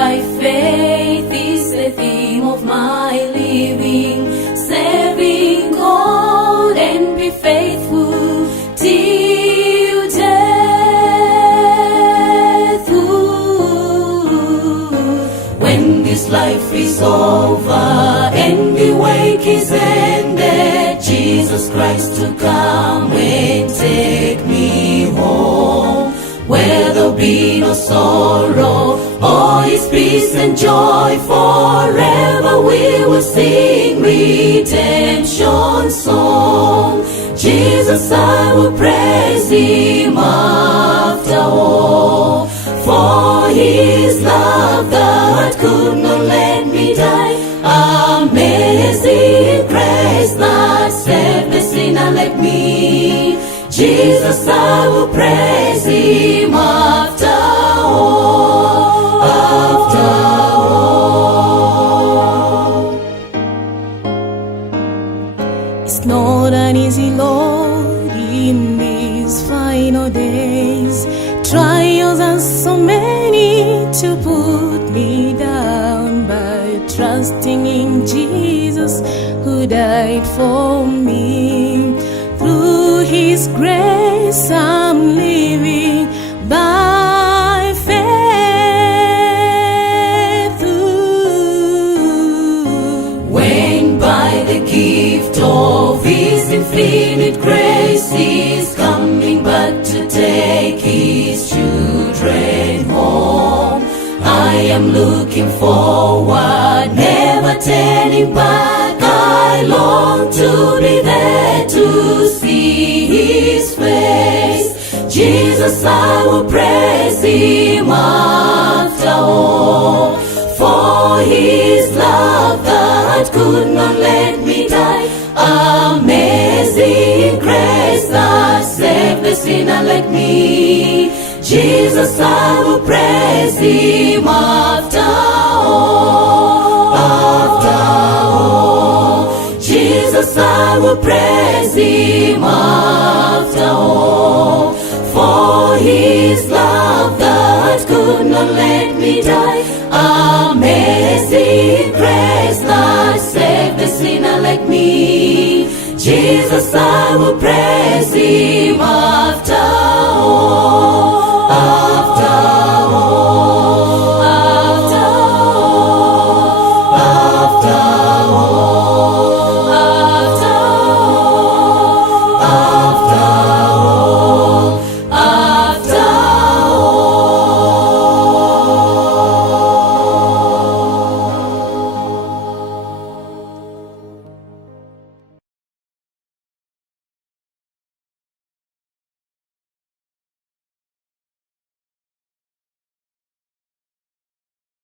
by faith is the theme of my living, serving God and be faithful till death. When this life is over and the wake is ended, Jesus Christ to come and take me home, where there'll be no sorrow, all is peace and joy. Forever we will sing redemption song. Jesus, I will praise Him after all, for His love that could not let me die. Amazing grace that saved the sinner like me. Jesus, I will praise Him after all, after all. It's not an easy Lord in these final days. Trials are so many to put me down, but trusting in Jesus who died for me. Through His grace I'm living by faith. When by the gift of His infinite grace He's coming back to take His children home, I am looking forward, never turning back. I long to be there to see His face. Jesus, I will praise Him after all, for His love that could not let me die. Amazing grace that saved the sinner like me. Jesus, I will praise Him after all, after all. Jesus, I will praise Him after all, for His love that could not let